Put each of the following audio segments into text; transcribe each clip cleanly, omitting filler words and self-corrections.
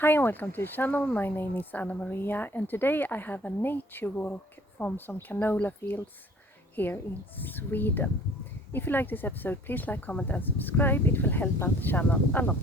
Hi and welcome to the channel. My name is Anna Maria and today I have a nature walk from some canola fields here in Sweden. If you like this episode, please like, comment and subscribe. It will help out the channel a lot.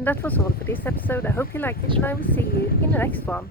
And that was all for this episode. I hope you liked it and I will see you in the next one.